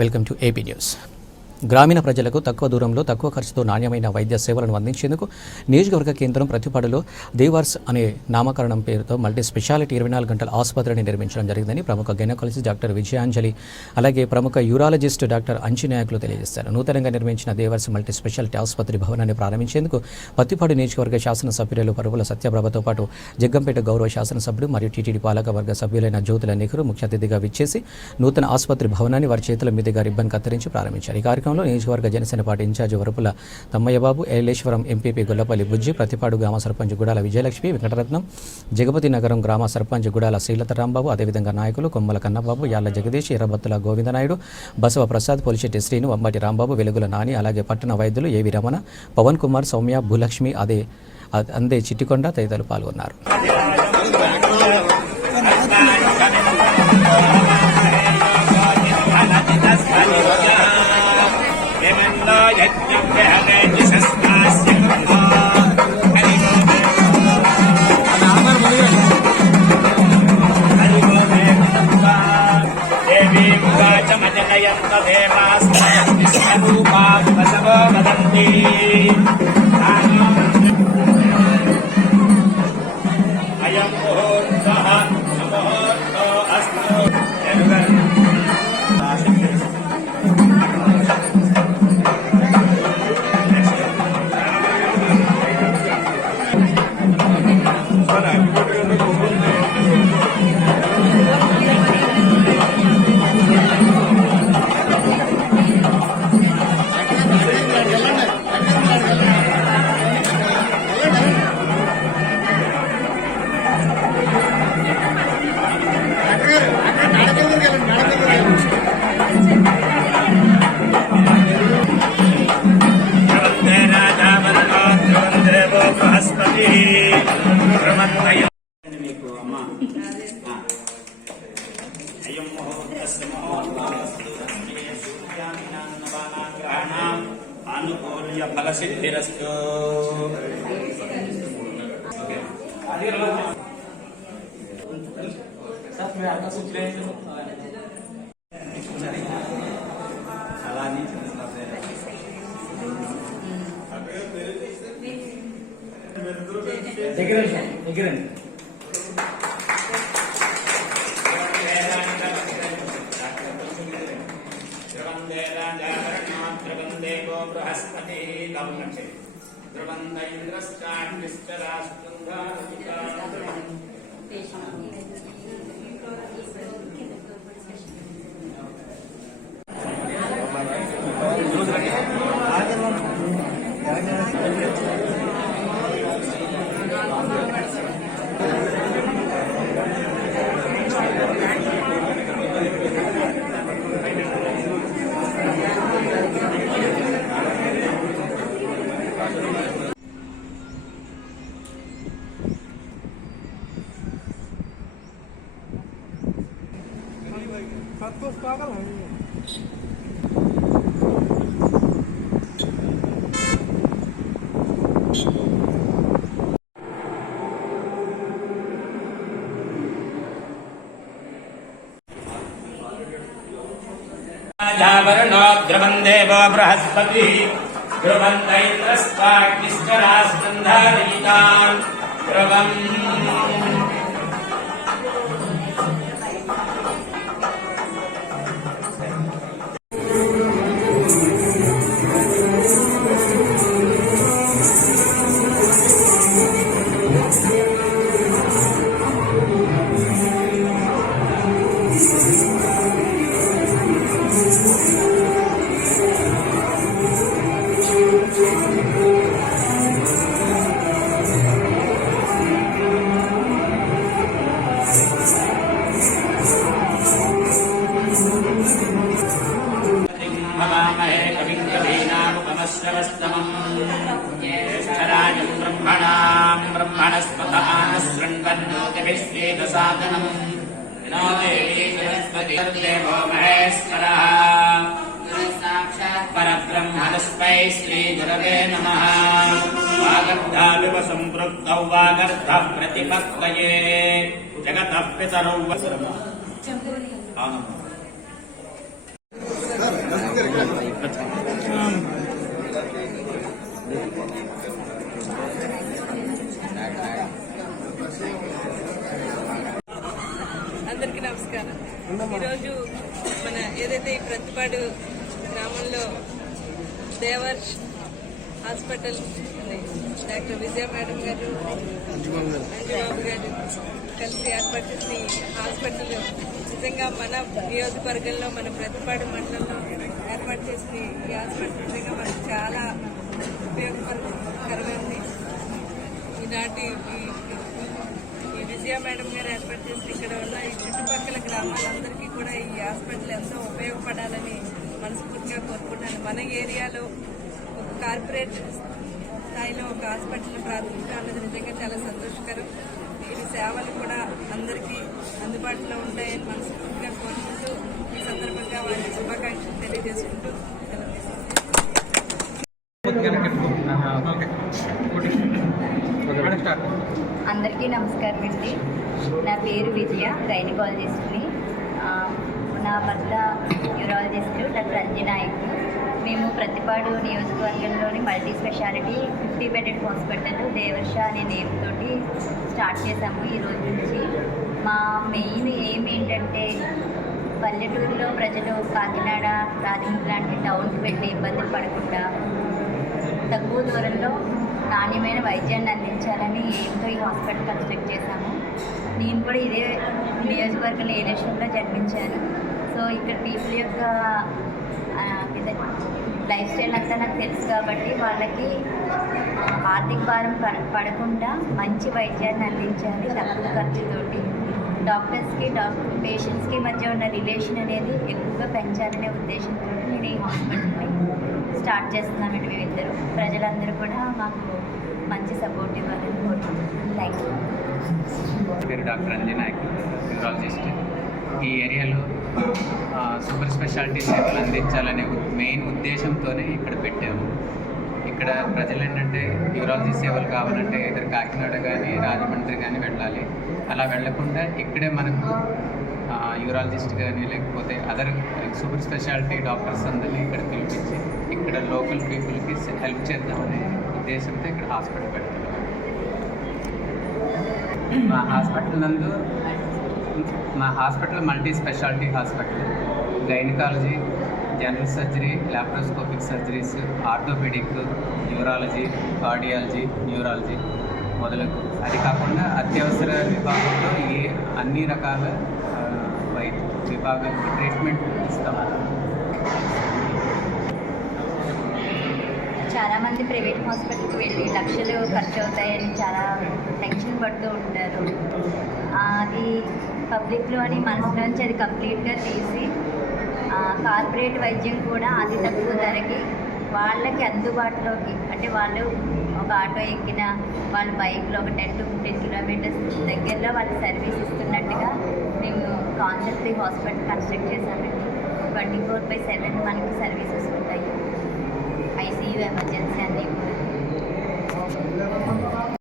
Welcome to AP news. గ్రామీణ ప్రజలకు తక్కువ దూరంలో తక్కువ ఖర్చుతో నాణ్యమైన వైద్య సేవలను అందించేందుకు నియోజకవర్గ కేంద్రం ప్రతిపాడులో దేవర్స్ అనే నామకరణం పేరుతో మల్టీ స్పెషాలిటీ 24 గంటల ఆసుపత్రిని నిర్మించడం జరిగిందని ప్రముఖ గైనకాలజిస్ట్ డాక్టర్ విజయాంజలి అలాగే ప్రముఖ యూరాలజిస్ట్ డాక్టర్ అంజి నాయకులు తెలియజేశారు. నూతనంగా నిర్మించిన దేవర్స్ మల్టీ స్పెషాలిటీ ఆసుపత్రి భవనాన్ని ప్రారంభించేందుకు పత్తిపాడు నియోజకవర్గ శాసనసభ్యులు పరువుల సత్యప్రభతో పాటు జగ్గంపేట గౌరవ శాసనసభ్యుడు మరియు టీటీడీ పాలకవర్గ సభ్యులైన జ్యోతుల నెహ్రూ ముఖ్య అతిథిగా విచ్చేసి నూతన ఆసుపత్రి భవనాన్ని వారి చేతుల మీదుగా రిబ్బన్ కత్తిరించి ప్రారంభించారు. ఈ కార్యక్రమంలో నియోజకవర్గ Janasena party incharge Varapula Tammayyababu, Yeleswaram MPP Gollapalli Bujji, Prathipadu గ్రామ సర్పంచ్ గుడాల విజయలక్ష్మి, వెంకటరత్నం, జగపతి నగరం గ్రామ సర్పంచ్ గుడాల శ్రీలత రాంబాబు, అదేవిధంగా నాయకులు కొమ్మల కన్నబాబు, యాళ్ల జగదీష్, ఎర్రబత్తుల గోవిందనాయుడు, బసవ ప్రసాద్, పొలిశెట్టి శ్రీను, అంబటి రాంబాబు, వెలుగుల నాని, అలాగే పట్టణ వైద్యులు ఏవి రమణ, పవన్ కుమార్, సౌమ్య, భూలక్ష్మి, అందే చిట్టికొండ తదితరులు పాల్గొన్నారు. అనుకూల్య ఫలసిద్ధిరస్తు. ధ్రువం దేవో బృహస్పతి ధ్రువంతైంద్రస్వాగ్నిశ్చరాస్కంధారయితాం ధ్రువం परब्रह्मणस्मै श्रीगुरवे नमः. वागर्धाविव सम्पृक्तौ वागर्धः प्रतिपत्तये जगतः पितरौ ఈరోజు మన ఏదైతే ఈ ప్రతిపాడు గ్రామంలో దేవర్ష్ హాస్పిటల్ ఉంది, డాక్టర్ విజయ మేడం గారు, అంజబాబు గారు కలిసి ఏర్పాటు చేసిన ఈ హాస్పిటల్ నిజంగా మన నియోజకవర్గంలో మన ప్రతిపాడు మండలంలో ఏర్పాటు చేసిన ఈ హాస్పిటల్ నిజంగా మనకు చాలా ఉపయోగకరమైంది. ఈనాటి ఈ విజయ మేడం గారు ఏర్పాటు చేసి ఇక్కడ ఉన్న ఈ చుట్టుపక్కల గ్రామాలందరికీ కూడా ఈ హాస్పిటల్ ఎంతో ఉపయోగపడాలని మనస్ఫూర్తిగా కోరుకుంటున్నాను. మన ఏరియాలో ఒక కార్పొరేట్ స్థాయిలో ఒక హాస్పిటల్ ప్రాథమిక అన్నది నిజంగా చాలా సంతోషకరం. వీరి సేవలు కూడా అందరికీ అందుబాటులో ఉంటాయని మనస్ఫూర్తిగా కోరుకుంటూ ఈ సందర్భంగా వారికి శుభాకాంక్షలు తెలియజేసుకుంటూ అందరికీ నమస్కారం అండి. నా పేరు విజయ, గైనకాలజిస్ట్ని. నా భర్త న్యూరాలజిస్ట్ డాక్టర్ అంజనాయక్. మేము ప్రతిపాడు నియోజకవర్గంలోని మల్టీ స్పెషాలిటీ 50 బెడెడ్ హాస్పిటల్ దేవర్ష అనే నేమ్ తోటి స్టార్ట్ చేశాము ఈ రోజు నుంచి. మా మెయిన్ ఎయిమ్ ఏంటంటే పల్లెటూరులో ప్రజలు కాకినాడ, రాజమండ్రి లాంటి టౌన్కి వెళ్ళి ఇబ్బందులు పడకుండా తక్కువ దూరంలో నాణ్యమైన వైద్యాన్ని అందించాలని ఏంటో ఈ హాస్పిటల్ కన్స్ట్రక్ట్ చేశాము. నేను కూడా ఇదే నియోజకవర్గంలో ఏ దేశంలో జన్మించాను. సో ఇక్కడ పీపుల్ యొక్క లైఫ్ స్టైల్ అంతా నాకు తెలుసు కాబట్టి వాళ్ళకి ఆర్థిక భారం పడకుండా మంచి వైద్యాన్ని అందించాలి తక్కువ ఖర్చుతోటి. డాక్టర్స్కి పేషెంట్స్కి మధ్య ఉన్న రిలేషన్ అనేది ఎక్కువగా పెంచాలనే ఉద్దేశంతో నేను ఈ హాస్పిటల్ని స్టార్ట్ చేస్తున్నామండి. మేమిద్దరు ప్రజలందరూ కూడా మాకు మంచి సపోర్ట్ ఇవ్వాలని కోరుకుంటున్నాను. Thank you. పేరు డాక్టర్ అంజనాయక్, న్యూరాలజిస్ట్. ఈ ఏరియాలో సూపర్ స్పెషాలిటీ సేవలు అందించాలనే మెయిన్ ఉద్దేశంతోనే ఇక్కడ పెట్టాము. ఇక్కడ ప్రజలు ఏంటంటే న్యూరాలజీ సేవలు కావాలంటే ఇద్దరు కాకినాడ కానీ రాజమండ్రి కానీ వెళ్ళాలి. అలా వెళ్లకుండా ఇక్కడే మనకు యూరాలజిస్ట్ కానీ లేకపోతే అదర్ సూపర్ స్పెషాలిటీ డాక్టర్స్ అందరినీ ఇక్కడ పిలిపించి ఇక్కడ లోకల్ పీపుల్కి హెల్ప్ చేద్దామనే ఉద్దేశంతో ఇక్కడ హాస్పిటల్ పెడుతున్నాం. మా hospital multi speciality hospital. Gynaecology, general surgery, laparoscopic surgeries, orthopaedic, neurology, cardiology, neurology మొదలగు. అది కాకుండా అత్యవసర విభాగంలో అన్ని రకాల విభాగం ట్రీట్మెంట్ ఇస్తాం. చాలామంది ప్రైవేట్ హాస్పిటల్కి వెళ్ళి లక్షలు ఖర్చు అవుతాయని చాలా టెన్షన్ పడుతూ ఉంటారు. అది పబ్లిక్లోని మనసులోంచి అది కంప్లీట్గా తీసి కార్పొరేట్ వైద్యం కూడా అతి తక్కువ ధరకి వాళ్ళకి అందుబాటులోకి, అంటే వాళ్ళు ఒక ఆటో ఎక్కిన వాళ్ళ బైక్లో ఒక 10 to 15 కిలోమీటర్స్ దగ్గరలో వాళ్ళకి సర్వీస్ ఇస్తున్నట్టుగా మేము కాన్సెప్ట్ ఈ హాస్పిటల్ కన్స్ట్రక్ట్ చేశామండి. 24/7 మనకి సర్వీసెస్ ఉంటాయి. ఐసీయూ, ఎమర్జెన్సీ అన్నీ కూడా.